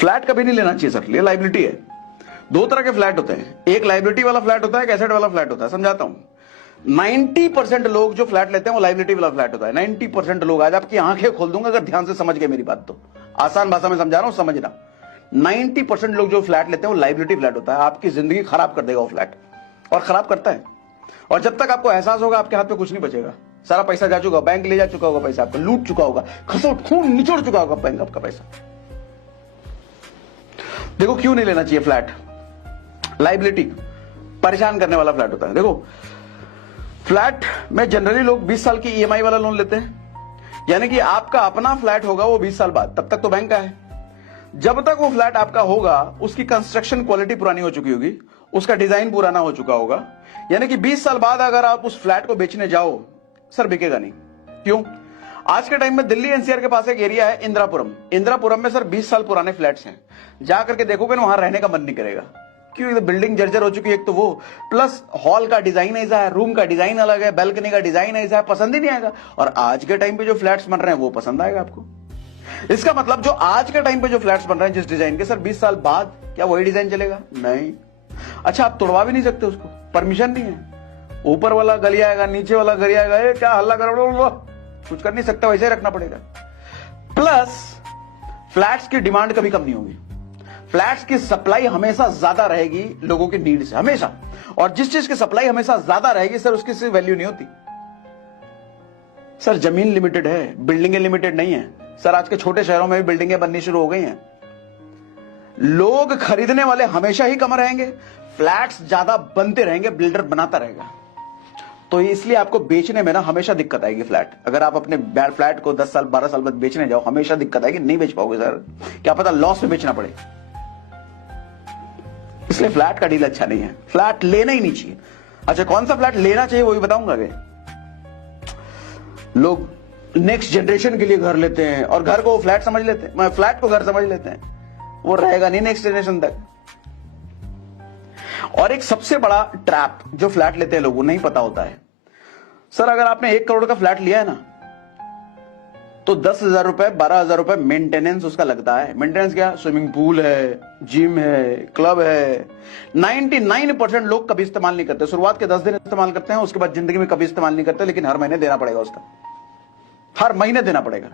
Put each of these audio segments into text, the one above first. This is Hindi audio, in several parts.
फ्लैट कभी नहीं लेना चाहिए सर, ये लाइबिलिटी है। दो तरह के फ्लैट होते हैं, एक लाइबिलिटी वाला फ्लैट होता है, एक एसेट वाला फ्लैट होता है। समझाता हूं, 90% लोग जो फ्लैट लेते हैं वो लाइबिलिटी वाला फ्लैट होता है। 90% लोग, आज आपकी आंखें खोल दूंगा अगर ध्यान से समझ गए मेरी बात तो, आसान भाषा में समझा रहा हूं, समझना। 90% लोग जो फ्लैट लेते हैं वो लाइबिलिटी फ्लैट होता है। आपकी जिंदगी खराब कर देगा वो फ्लैट, और खराब करता है। और जब तक आपको एहसास होगा आपके हाथ में कुछ नहीं बचेगा, सारा पैसा जा चुका, बैंक ले जा चुका होगा, पैसा आपका लूट चुका होगा, खसोट खून निचोड़ चुका होगा बैंक आपका पैसा। देखो क्यों नहीं लेना चाहिए फ्लैट, लाइबिलिटी परेशान करने वाला फ्लैट होता है। देखो फ्लैट में जनरली लोग 20 साल की ईएमआई वाला लोन लेते हैं, यानी कि आपका अपना फ्लैट होगा वो 20 साल बाद, तब तक तो बैंक का है। जब तक वो फ्लैट आपका होगा उसकी कंस्ट्रक्शन क्वालिटी पुरानी हो चुकी होगी, उसका डिजाइन पुराना हो चुका होगा, यानी कि 20 साल बाद अगर आप उस फ्लैट को बेचने जाओ सर बिकेगा नहीं। क्यों? आज के टाइम में दिल्ली एनसीआर के पास एक एरिया है इंदिरापुरम, इंदिरापुरम में सर 20 साल पुराने फ्लैट्स हैं। जाकर के देखोगे ना, वहां रहने का मन नहीं करेगा। क्यों? बिल्डिंग जर्जर हो चुकी है एक तो वो, प्लस हॉल का डिजाइन ऐसा है, रूम का डिजाइन अलग है, बैल्कनी का डिजाइन ऐसा है, पसंद ही नहीं आएगा। और आज के टाइम पे जो फ्लैट्स बन रहे हैं वो पसंद आएगा आपको। इसका मतलब जो आज के टाइम पे जो फ्लैट्स बन रहे हैं जिस डिजाइन के, सर 20 साल बाद क्या वही डिजाइन चलेगा? नहीं। अच्छा, आप तोड़वा भी नहीं सकते उसको, परमिशन नहीं है। ऊपर वाला गली आएगा, नीचे वाला गली आएगा, ये क्या हल्ला करोगे, कुछ कर नहीं सकता, वैसे ही रखना पड़ेगा। प्लस फ्लैट्स की डिमांड कभी कम नहीं होगी, फ्लैट्स की सप्लाई हमेशा ज्यादा रहेगी लोगों की नीड से, हमेशा। और जिस चीज की सप्लाई हमेशा ज्यादा रहेगी सर उसकी सिर्फ वैल्यू नहीं होती। सर जमीन लिमिटेड है, बिल्डिंगें लिमिटेड नहीं है। सर आज के छोटे शहरों में भी बिल्डिंगें बननी शुरू हो गई हैं। लोग खरीदने वाले हमेशा ही कम रहेंगे, फ्लैट्स ज्यादा बनते रहेंगे, बिल्डर बनाता रहेगा। तो इसलिए आपको बेचने में ना हमेशा दिक्कत आएगी। फ्लैट अगर आप अपने फ्लैट को 10 साल 12 साल बाद बेचने जाओ, हमेशा दिक्कत आएगी, नहीं बेच पाओगे सर, क्या पता लॉस में बेचना पड़े। इसलिए फ्लैट का डील अच्छा नहीं है, फ्लैट लेना ही नहीं चाहिए। अच्छा, कौन सा फ्लैट लेना चाहिए वो भी बताऊंगा। लोग नेक्स्ट जनरेशन के लिए घर लेते हैं और घर को फ्लैट समझ लेते हैं, फ्लैट को घर समझ लेते हैं, वो रहेगा नहीं नेक्स्ट जनरेशन तक। और एक सबसे बड़ा ट्रैप जो फ्लैट लेते हैं लोगों नहीं पता होता है, सर अगर आपने 1 करोड़ का फ्लैट लिया है ना, तो 10,000 रुपए 12,000 रुपए मेंटेनेंस उसका लगता है। मेंटेनेंस क्या? स्विमिंग पूल है, जिम है, क्लब है। 99% लोग कभी इस्तेमाल नहीं करते। शुरुआत के 10 दिन इस्तेमाल करते हैं, उसके बाद जिंदगी में कभी इस्तेमाल नहीं करते, लेकिन हर महीने देना पड़ेगा उसका, हर महीने देना पड़ेगा।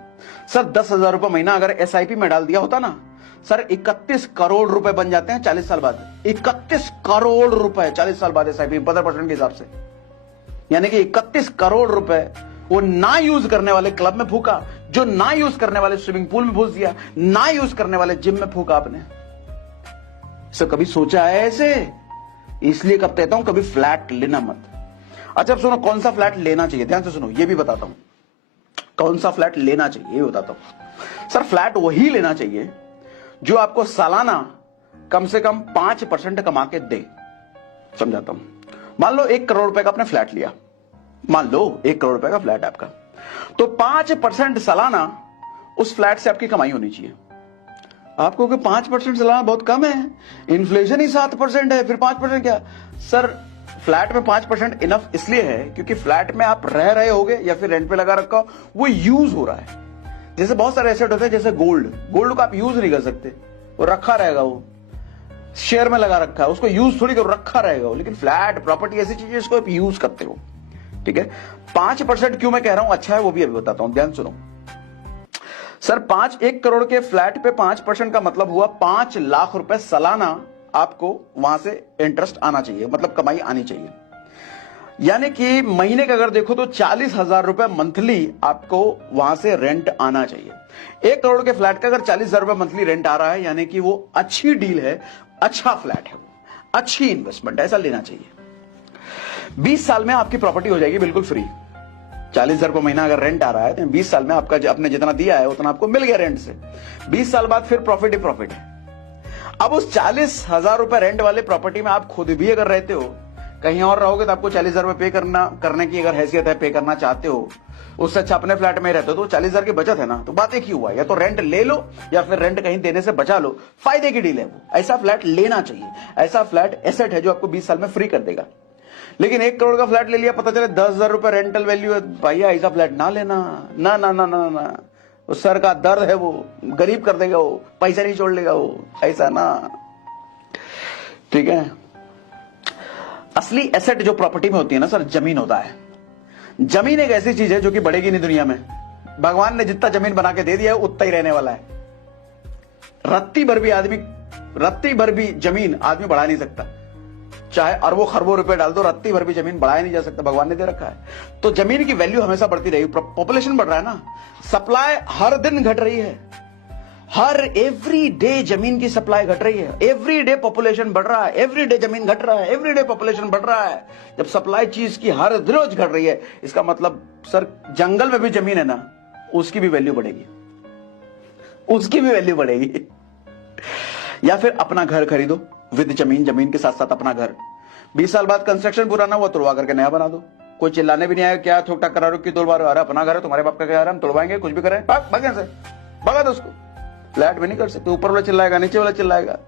सर 10,000 रुपए महीना अगर एसआईपी में डाल दिया होता ना सर, 31 करोड़ रुपए बन जाते हैं 40 साल बाद। 31 करोड़ रुपए 40 साल बाद एसआईपी 15% के हिसाब से, यानी कि 31 करोड़ रुपए वो ना यूज करने वाले क्लब में फूका, जो ना यूज करने वाले स्विमिंग पूल में फूस दिया, ना यूज करने वाले जिम में फूका आपने। सर कभी सोचा है ऐसे? इसलिए कब कहता हूं कभी फ्लैट लेना मत। अच्छा अब सुनो, कौन सा फ्लैट लेना चाहिए, ध्यान से सुनो, ये भी बताता हूं कौन सा फ्लैट लेना चाहिए, ये बताता हूं। सर फ्लैट वही लेना चाहिए जो आपको सालाना कम से कम 5% कमा के दे। समझाता हूं, मान लो 1 करोड़ रुपए का आपने फ्लैट लिया, मान लो 1 करोड़ रुपए का फ्लैट है आपका, तो 5% सालाना उस फ्लैट से आपकी कमाई होनी चाहिए। आपको कि 5% सालाना बहुत कम है, इन्फ्लेशन ही 7% है, फिर 5% क्या? सर फ्लैट में 5% इनफ इसलिए है क्योंकि फ्लैट में आप रह रहे होगे या फिर रेंट पे लगा रखा हो, वो यूज हो रहा है। जैसे बहुत सारे एसेट होते हैं, जैसे गोल्ड को आप यूज नहीं कर सकते, वो रखा रहेगा, वो शेयर में लगा रखा है, उसको यूज थोड़ी कर रखा रहेगा वो। लेकिन फ्लैट प्रॉपर्टी ऐसी चीज है जिसको आप यूज करते हो, ठीक है। 5% क्यों मैं कह रहा हूं अच्छा है वो भी अभी बताता हूं, ध्यान सुनो। सर 1 करोड़ के फ्लैट पे 5% का मतलब हुआ 5 लाख रुपए सालाना आपको वहां से इंटरेस्ट आना चाहिए, मतलब कमाई आनी चाहिए। यानी कि महीने का अगर देखो तो 40,000 रुपए मंथली आपको वहां से रेंट आना चाहिए। 1 करोड़ के फ्लैट का अगर 40,000 रुपए मंथली रेंट आ रहा है, यानी कि वो अच्छी डील है, अच्छा फ्लैट है, वो अच्छी इन्वेस्टमेंट, ऐसा लेना चाहिए। 20 साल में आपकी प्रॉपर्टी हो जाएगी बिल्कुल फ्री। 40,000 रुपए महीना अगर रेंट आ रहा है तो 20 साल में आपका आपने जितना दिया है उतना आपको मिल गया रेंट से। 20 साल बाद फिर प्रॉफिट ही प्रॉफिट है। अब उस 40,000 रुपए रेंट वाले प्रॉपर्टी में आप खुद भी अगर रहते हो, कहीं और रहोगे तो आपको 40,000 रुपए पे करने की अगर हैसियत है, पे करना चाहते हो, उससे अच्छा अपने फ्लैट में रहते हो तो 40,000 की बचत है ना। तो बात एक ही हुआ, या तो रेंट ले लो या फिर रेंट कहीं देने से बचा लो, फायदे की डील है वो। ऐसा फ्लैट लेना चाहिए, ऐसा फ्लैट एसेट है जो आपको 20 साल में फ्री कर देगा। लेकिन 1 करोड़ का फ्लैट ले लिया, पता चले 10,000 रुपए रेंटल वैल्यू है, भैया ऐसा फ्लैट ना लेना, ना ना ना ना ना, उस सर का दर्द है, वो गरीब कर देगा, वो पैसा नहीं छोड़ लेगा वो, ऐसा ना। ठीक है, असली एसेट जो प्रॉपर्टी में होती है ना सर, जमीन होता है। जमीन एक ऐसी चीज है जो कि बढ़ेगी नहीं दुनिया में। भगवान ने जितना जमीन बना के दे दिया है उतना ही रहने वाला है। रत्ती भर भी जमीन आदमी बढ़ा नहीं सकता, चाहे अरबों खरबों रुपए डाल दो, रत्ती भर भी जमीन बढ़ाया नहीं जा सकता, भगवान ने दे रखा है। तो जमीन की वैल्यू हमेशा बढ़ती रहेगी। पॉपुलेशन बढ़ रहा है ना, सप्लाई हर दिन घट रही है, हर एवरी डे जमीन की सप्लाई घट रही है, एवरी डे पॉपुलेशन बढ़ रहा है, एवरी डे जमीन घट रहा है, एवरी डे पॉपुलेशन बढ़ रहा है। जब सप्लाई चीज की हर रोज घट रही है, इसका मतलब सर जंगल में भी जमीन है ना, उसकी भी वैल्यू बढ़ेगी, उसकी भी वैल्यू बढ़ेगी। या फिर अपना घर खरीदो विद जमीन, जमीन के साथ साथ अपना घर। 20 साल बाद कंस्ट्रक्शन पूरा ना हुआ, तोड़वा करके नया बना दो। कोई चिल्लाने भी नहीं आएगा, क्या ठोक टाक करा रहे हो, क्यों तोड़वा रहे हो? अरे अपना घर है, तुम्हारे बाप का घर है, हम तोड़वाएंगे, कुछ भी करें, भाग से भगा दो उसको। फ्लैट भी नहीं कर सकते, ऊपर वाला चिल्लाएगा, नीचे वाला चिल्लाएगा।